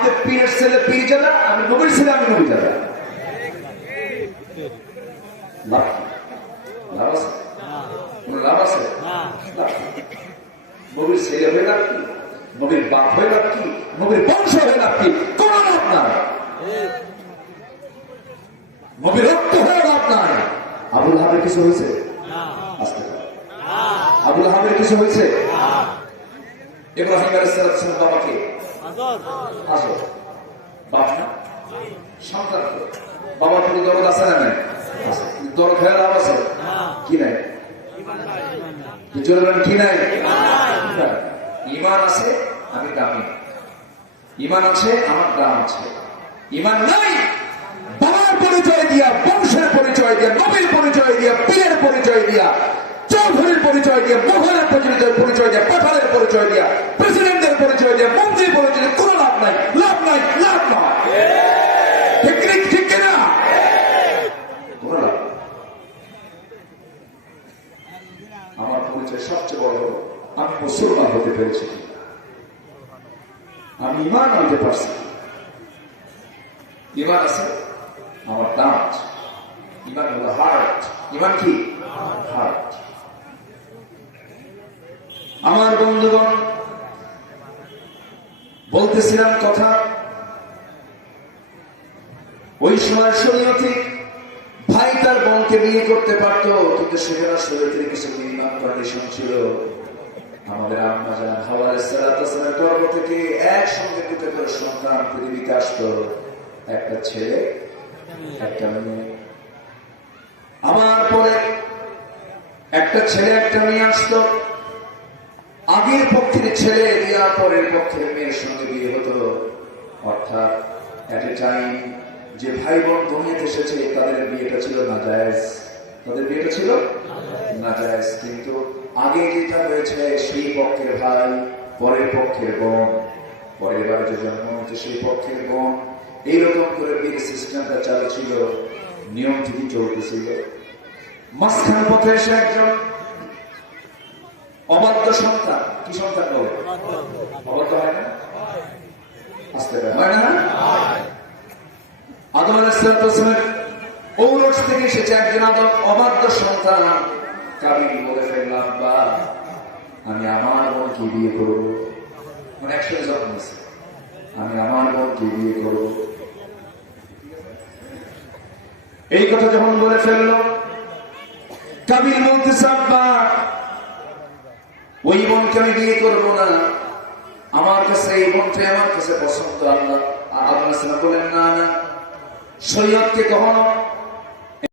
আপনি পীরের ছেলে পীর জাদা, আমি নবীর ছেলে আমি নবী জাদা। লাভ আছে? কোন লাভ আছে? নবীর ছেলে হয়ে লাভ কি? নবীর বাপ হয়ে লাভ কি? নবীর বংশ হয়ে লাভ কি? কোন লাভ নাই। নবীর রক্ত হয়ে লাভ নাই। আবুল আহাবের কিছু হয়েছে? আসতে পারে। আবুল আহাবের কিছু হয়েছে? ইব্রাহিম আলাইহিস সালাম বাবাকে আসো বাপ না সন্তান, বাবার প্রতি দরদ আছে না নাই? দরদ হয়ে লাভ আছে কি নাই? কি নাই? ইমান আছে, আমি দামি। ইমান আছে, আমার দাম আছে। ইমান নাই, বাবার পরিচয় দিয়া, বংশের পরিচয় দিয়া, নবীর পরিচয় দিয়া, পীরের পরিচয় দিয়া, চৌধুরীর পরিচয় দিয়ে, মোহনের পরিচয় দিয়ে, পাঠানের পরিচয় দিয়া, প্রেসিডেন্টের পরিচয় দিয়ে, মন্ত্রীর পরিচয় দিয়ে কোনো লাভ নাই। লাভ নাই, লাভ নয়। ঠিক কিনা? কোনো লাভ। আমার পরিচয় সবচেয়ে বড় হলো আমি মুসলমান হতে পেরেছি, আমি ইমান আনতে পারছি। ইমান আছে, আমার দাম আছে। ইমান হলো হার্ট। ইমান কি? হার্ট। আমার বন্ধুগণ, বলতেছিলাম কথা, ওই সময় শরীয়তে ভাই তার বোনকে বিয়ে করতে পারত, কিন্তু সেখানে শরীয়তের কিছু মিনিমাম কন্ডিশন ছিল। আমাদের আম্মা জান হাওয়া আলাইহিস সালামের গর্ভ থেকে একসঙ্গে দুটো করে সন্তান পৃথিবীতে আসতো, একটা ছেলে একটা মেয়ে। আমার পরে একটা ছেলে একটা মেয়ে আসতো। আগের পক্ষের ছেলে বিয়া, পরের পক্ষের মেয়ের সঙ্গে বিয়ে হতো। অর্থাৎ এট এ টাইম যে ভাই বোন দুনিয়াতে এসেছে তাদের বিয়েটা ছিল নাজায়েজ, তাদের বিয়েটা ছিল নাজায়েজ। কিন্তু আগে যেটা হয়েছে সেই পক্ষের ভাই, পরের পক্ষের বোন, পরের বারে যে জন্ম হয়েছে সেই পক্ষের বোন, এইরকম করে বিয়ের সিস্টেমটা চালু ছিল, নিয়ম ঠিকই চলতেছিল। মাঝখান পথে এসে একজন অবাধ্য সন্তান, কি সন্তান বলে? অবাধ্য হয় না? আসতে হয় না? আদম আলাইহিস সালামের ঔরস থেকে এসেছে একজন অবাধ্য সন্তান। কাবিল বলে ফেললাম, বা আমি আমার বোনকে বিয়ে করবো, মানে একসাথে যত্ন আছে, আমি আমার বোনকে বিয়ে করবো। এই কথা যখন বলে ফেললো, কাবিল বলতেছে, আব্বা ওই বোনকে আমি বিয়ে করবো না, আমার কাছে এই বোনটাই আমার কাছে পছন্দ। আল্লাহ বলেন, না না, শরীয়তকে কখনো